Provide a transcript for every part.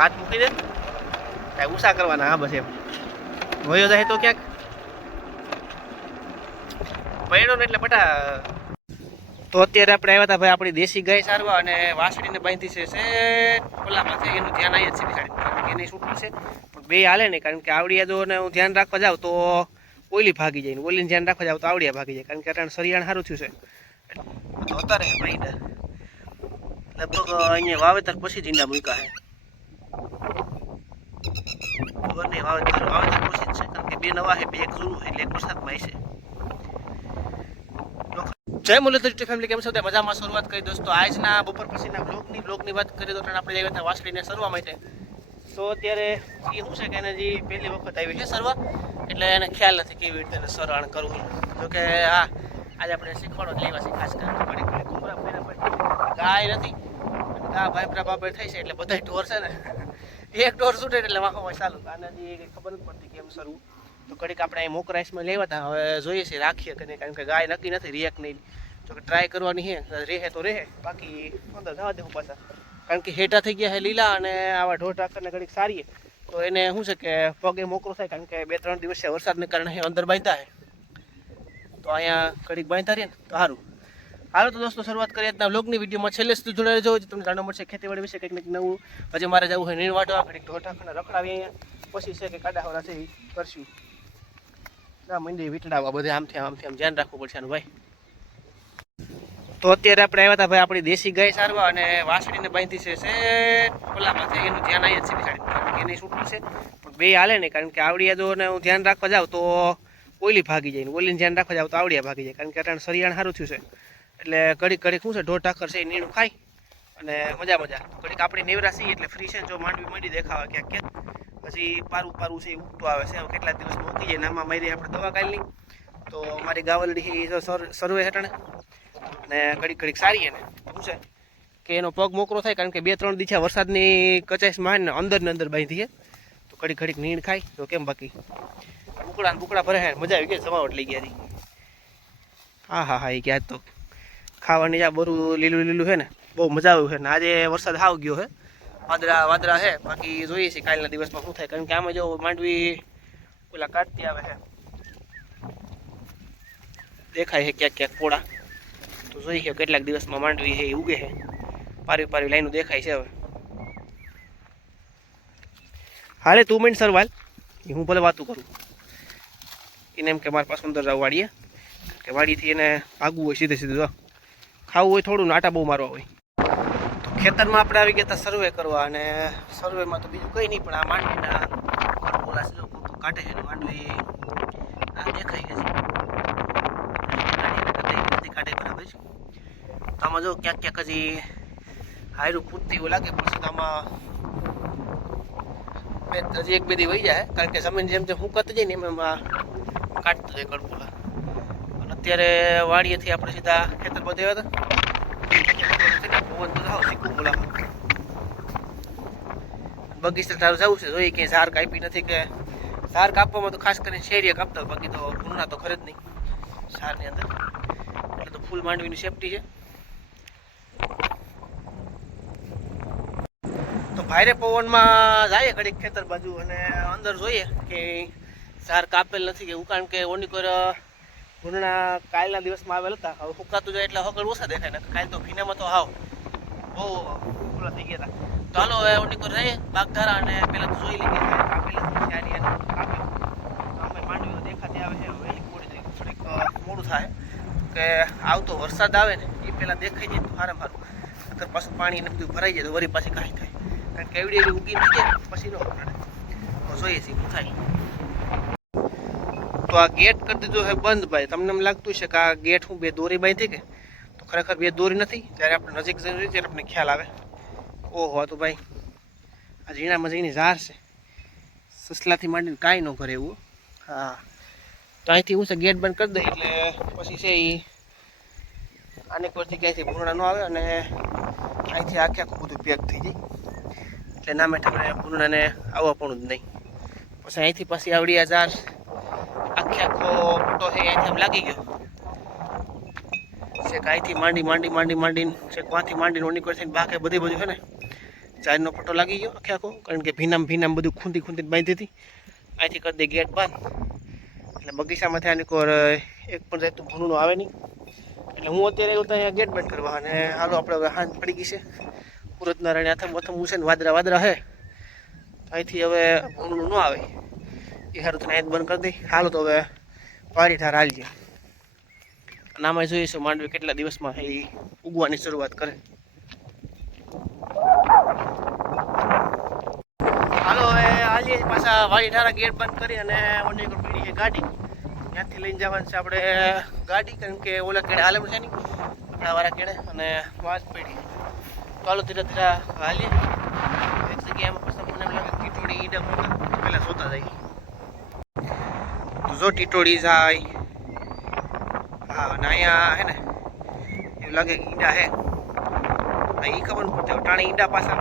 હાથ મૂકી દે. કાંઈ ઉષા કરવાના, હા, બસ એમ. વયો જાય તો ક્યાંક. પડ્યો ને એટલે બટા. તો અત્યારે આપણે આવ્યા હતા ભાઈ આપણી દેશી ગાય સારવા અને વાસળીને બાંધી છે છે ઓલામાંથી એનું ધ્યાન આવી જ છે બિચારી એને શું છે. પણ બે હાલે નહીં કારણ કે આવડિયા જો ને હું ધ્યાન રાખવા જાઉં તો ઓલી ભાગી જાય ઓલીને ધ્યાન રાખવા જાઉં તો આવડિયા ભાગી જાય. કારણ કે અટાણ સરિયાણ સારું થયું છે. અત્યારે ભાઈ લગભગ અહીંયા વાવેતર પછી જીંડા મૂકા છે. જય મુરલીધર ફેમિલી કેમ છો? તે મજામાં શરૂઆત કરી દોસ્તો, આજના બપોર પછીના બ્લોગની બ્લોગની વાત કરીએ તો આપણે જઈએ હતા વાસળીને સરવા માટે. તો અત્યારે એ શું છે કે એને જે પહેલી વખત આવી છે સરવા એટલે એને ખ્યાલ નથી કેવી રીતે એને સરવાણ કરવું જો કે હા, આજે આપણે શીખવાડો જ લેવા છે, ખાસ કરીને ઘૂમરા ફેરા ગાય નથી ગા ભાઈ બાપર થઈ છે, એટલે બધા ઢોર છે ને. એક ઢોર છૂટે એટલે વાંખો ચાલુ. આનાથી ખબર નથી પડતી કેમ સરવું તો કડીક આપણે અહીં મોક રાઈસમાં લેવા હતા. હવે જોઈએ છીએ રાખીએ કે કારણ કે ગાય નક્કી નથી રિએક નહીં. તો કે ટ્રાય કરવાની છે રહે તો રહે. બાકી અંદર જવા દેવું પાછા. કારણ કે હેઠા થઈ ગયા છે લીલા અને આવા ઢોર ટાકરને ઘડીક સારીએ. તો એને શું છે કે પગે મોકરો થાય, કારણ કે બે ત્રણ દિવસ વરસાદને કારણે અંદર બાંધતા છે. તો અહીંયા ઘડીક બાંધતા રહીએ ને, તો સારું. હાલો તો દોસ્તો, શરૂઆત કરીએ આજના વ્લોગની વિડીયોમાં. છેલ્લે સુધી જોડાઈ જવું તમને જાણવા મળશે ખેતીવાડી વિશે કંઈક કંઈક નવું. પછી મારે જવું હોય નીણ વાટવા ઘડીક ઢોર ટાકરને રખડાવી અહીંયા. પછી છે કે કાઢાવાળા છે કરશું. ના મંડી વીટડાવા બધે આમથી આમ આમથી આમ ધ્યાન રાખવું પડશે ભાઈ. તો અત્યારે આપણે આવ્યા હતા ભાઈ આપણી દેશી ગાય સારવા અને વાસળીને બાંધી છે છે ઓલામાંથી એનું ધ્યાન આવી જ છે બિચારી. એને શું છે. પણ બે હાલે નહીં કારણ કે આવડિયા જો ને હું ધ્યાન રાખવા જાઉં તો ઓલી ભાગી જાય ને, ઓલીને ધ્યાન રાખવા જાઉં તો આવડિયા ભાગી જાય. કારણ કે અટાણ સરિયાણ સારું થયું છે. એટલે ઘડીક ઘડીક શું છે, ઢોર ટાકર છે એ નીણું ખાય અને મજા મજા. ઘડીક આપણી નેવરા છીએ એટલે ફ્રી છે, જો માંડવી મંડી દેખાવે ક્યાંક ક્યાંક. પછી પારું પારું છે, એ ઉગતું આવે છે કેટલા દિવસ મૂકી જાય નામાં મારી આપણે દવા કાઢી તો મારી ગાવલડી સર્વે હેઠળ. અને ઘડીક ઘડીક સારી એને. શું છે, કે એનો પગ મોકરો થાય, કારણ કે બે ત્રણ દીછા વરસાદની કચાઈ માં ને અંદર ને અંદર બાંધી તો ઘડીક ઘડીક નીણ ખાય, તો કેમ બાકી? બુકડા બુકડા ભરે મજા આવી ગઈ સમાવટ લઈ ગયા હા હા હા, એ ક્યાં તો ખાવાની આ બરું લીલું લીલું છે ને, બહુ મજા આવ્યું છે ને. આજે વરસાદ હાવ ગયો છે. વાદરા વાદરા છે. બાકી જોઈએ છીએ કાલના દિવસમાં શું થાય. કારણ કે આમાં જો માંડવી ઓલા કાઢતી આવે છે. દેખાય છે ક્યાંક ક્યાંક પોળા તો જોઈએ કેટલાક દિવસમાં માંડવી છે એ ઉગે છે. પારી પારી લાઈનો દેખાય છે હવે. હાલે તું મિનિટ સરવાલ હું ભલે વાતું કરું. એને એમ કે મારા પાસે અંદર જાવ વાડીએ. કે વાડીથી એને આગવું હોય સીધે સીધું ખાવું હોય, થોડું નાટા બહુ મારવા હોય. તો ખેતરમાં આપણે આવી ગયા હતા સર્વે કરવા અને સર્વેમાં તો બીજું કંઈ નહીં, પણ આ માંડવીના છે, જો કોક કાઢે છે માંડવી, આ કાઢે બરાબર છે? તો આમાં જો ક્યાંક ક્યાંક હજી હાયરું પૂરતી એવું લાગે, પણ બે, હજી એક બે દી વહી જાય, કારણ કે જમીન જેમ જેમ હુંકાતી જાય ને એમ એમાં કાઢતો જાય કડપોલા અત્યારે વાડીએથી આપણે સીધા ખેતર પર દેવા હતા. પવન તો જાવ શીખવું બોલામાં બગીચા તારું જવું છે જોઈએ કે ઝાર કાપી નથી કે ઝાર કાપવામાં તો ખાસ કરીને શેરીએ કાપતા, બાકી તો ભૂના તો ખરે જ નહીં. ઝારની અંદર. એટલે તો ફૂલ માંડવીની સેફટી છે. તો ભાઈરે પવનમાં જાય ઘડીક ખેતર બાજુ અને અંદર જોઈએ કે ઝાર કાપેલ નથી કે એવું, કારણ કે ઓની કોઈ ભૂંડણા કાલના દિવસમાં આવેલ હતા. હવે સુકાતું જાય એટલે હકડ ઓછા દેખાય ને કાલ તો ભીનામાં તો હાવ બહુ ફૂલા થઈ ગયા હતા. તો હાલો, હવે ઓની જઈએ, બાગધારા અને પેલા તો જોઈ લીધી ત્યારે એને કાપ્યો. તો અમે માંડવીઓ દેખાતી આવે છે વહેલી પૂરી થોડીક મોડું થાય, કે આવતો વરસાદ આવે ને, એ પહેલાં દેખાઈ જાય તો સારામાં સારું નકર પાછું પાણી ને બધું ભરાઈ જાય તો વળી પાછી કાંઈ થાય. કારણ કે એવડી એવડી ઉગી નથી પછી ન પડે તો જોઈએ છીએ થાય. તો આ ગેટ કરી દીધો છે બંધ ભાઈ. તમને એમ લાગતું છે કે આ ગેટ હું બે દોરી બાંધી કે? તો ખરેખર બે દોરી નથી. જ્યારે આપણે નજીક જઈએ ત્યારે આપણને ખ્યાલ આવે. ઓહો તો ભાઈ, આ ઝીણા મજીની ઝાર છે. સસલાથી માંડીને કાંઈ ન કરે એવું. હા. તો અહીંથી હું છે ગેટ બંધ કરી દઈ, એટલે પછી છે એ આને કોઈથી ક્યાંયથી ભૂરણા ન આવે અને અહીંથી આખે આખું બધું પેક થઈ જાય. એટલે ના મેઠા આપણે આવવા પણ જ નહીં. પછી અહીંથી પછી આવડી આ ઝાર આખો ફોટો છે અહીંથી લાગી ગયો. છેક અહીંથી માંડી માંડી માંડી, માંડીને, છેક વાંથી માંડીને ઓની થઈને બાકે બધી બધું છે ને ચારનો પટ્ટો લાગી ગયો આખે આખો, કારણ કે ભીનામ ભીનામ બધું ખૂંદી ખૂંદી બાંધી હતી અહીંથી કરી દે ગેટ બંધ. એટલે બગીચામાંથી આની કોર એક પણ જાતનું ભૂનું આવે નહીં. એટલે હું અત્યારે એવું તો અહીંયા ગેટ બંધ કરવા અને હાલો આપણે હાંજ પડી ગઈ છે. સુરત નારાયણ આથમ હું છે ને વાદરા વાદરા હે. અહીંથી હવે ભૂનું ન આવે. એ સારું તને બંધ કરી દઈ હાલો તો હવે પારી ઠાર હાલજે. અને આમાં જોઈશું માંડવી કેટલા દિવસમાં એ ઉગવાની શરૂઆત કરે. હાલો, હવે હાલીએ પાછા વાડી ઠારા ગેટ બંધ કરી અને મને એક પીડી છે ગાડી. ત્યાંથી લઈને જવાનું છે આપણે ગાડી, કારણ કે ઓલા કેડે હાલે છે નહીં? આપણા વાળા કેડે, અને વાંચ પીડી. હાલો, ધીરે ધીરે હાલીએ. એક જગ્યાએ પછી મને લાગે કીટોડી ઈડા પહેલાં સોતા જાય. જો ટીટોડી જાય. હા, અને અહીંયા હે ને, એવું લાગે કે ઈંડા હે. એ ખબર ન પડતી ટાણી ઈંડા પાછા.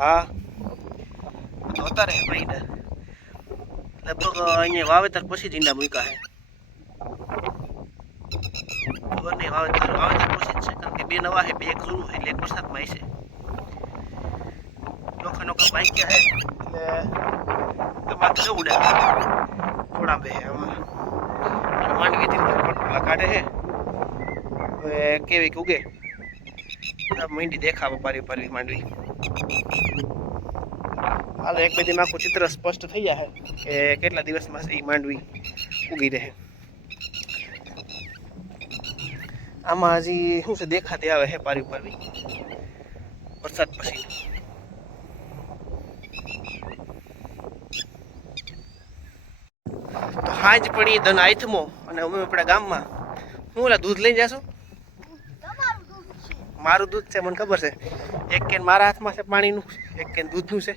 હા. અત્યારે હે ભાઈ ઈંડા. લગભગ અહીંયા વાવેતર પછી જ ઈંડા મૂક્યા હે. ખબર નહીં, વાવેતર વાવેતર પછી જ છે, કારણ કે બે નવા હે, બે એક જૂનું એટલે એક વરસાદમાં હશે નોખા નોખા બાઈક હે, એટલે એમાં તો ઉડે થોડા બે આમાં અને માંડવી ધીરે ધીરે કંટ્રોલા કાઢે હે હવે કેવી ઉગે મીંડી દેખાવ પારી પારી માંડવી હાલ એક બે દિનમાં આખું ચિત્ર સ્પષ્ટ થઈ જાય કે કેટલા દિવસમાં એ માંડવી ઉગી રહે આમાં હજી શું છે દેખાતી આવે છે પારી પારવી વરસાદ પછી હાજ પડી ધન આથમો અને અમે આપણા ગામમાં. હું ઓલા દૂધ લઈને જાશું? મારું દૂધ છે મને ખબર છે. એક કેન મારા હાથમાં છે પાણીનું એક કેન દૂધનું છે.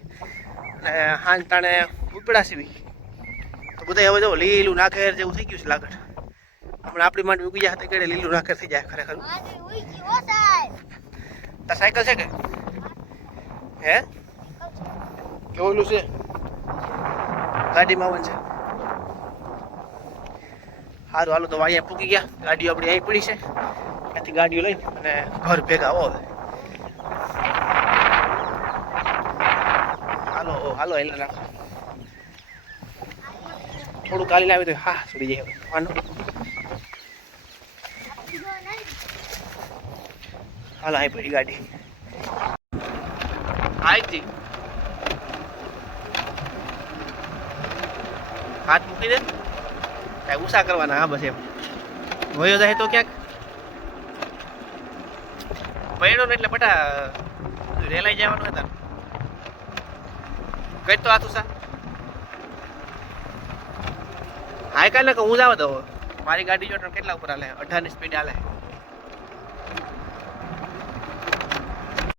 અને હાંજ તાણે ઉપડા સીવી. તો બધા હવે જો લીલું નાખેર જેવું થઈ ગયું છે લાગડ હમણાં આપણી માટે ઉગી જાય કેડે લીલું નાખેર થઈ જાય ખરેખર. તાર સાયકલ છે કે? હે? કેવું છે? ગાડીમાં આવવાનું છે. સારું હાલો, તો વાળિયા પૂકી ગયા. ગાડીઓ આપણી અહીં પડી છે. ત્યાંથી ગાડીઓ લઈ અને ઘર ભેગા આવો હવે. હાલો હાલો એટલે રાખો. થોડું કાલી લાવી તો હા છોડી જાય. વાનો હાલો. અહીં પડી ગાડી. આઈ હાથ મૂકી દે. કાંઈ ઉષા કરવાના, હા, બસ એમ. વયો જાય તો ક્યાંક. પૈડો ને એટલે બટા રેલાઈ જવાનું હતા કઈ તો હાથ ઉષા હાય કાલે કે હું જાવ દઉં? મારી ગાડી જો કેટલા ઉપર હાલે? અઢારની સ્પીડ હાલે.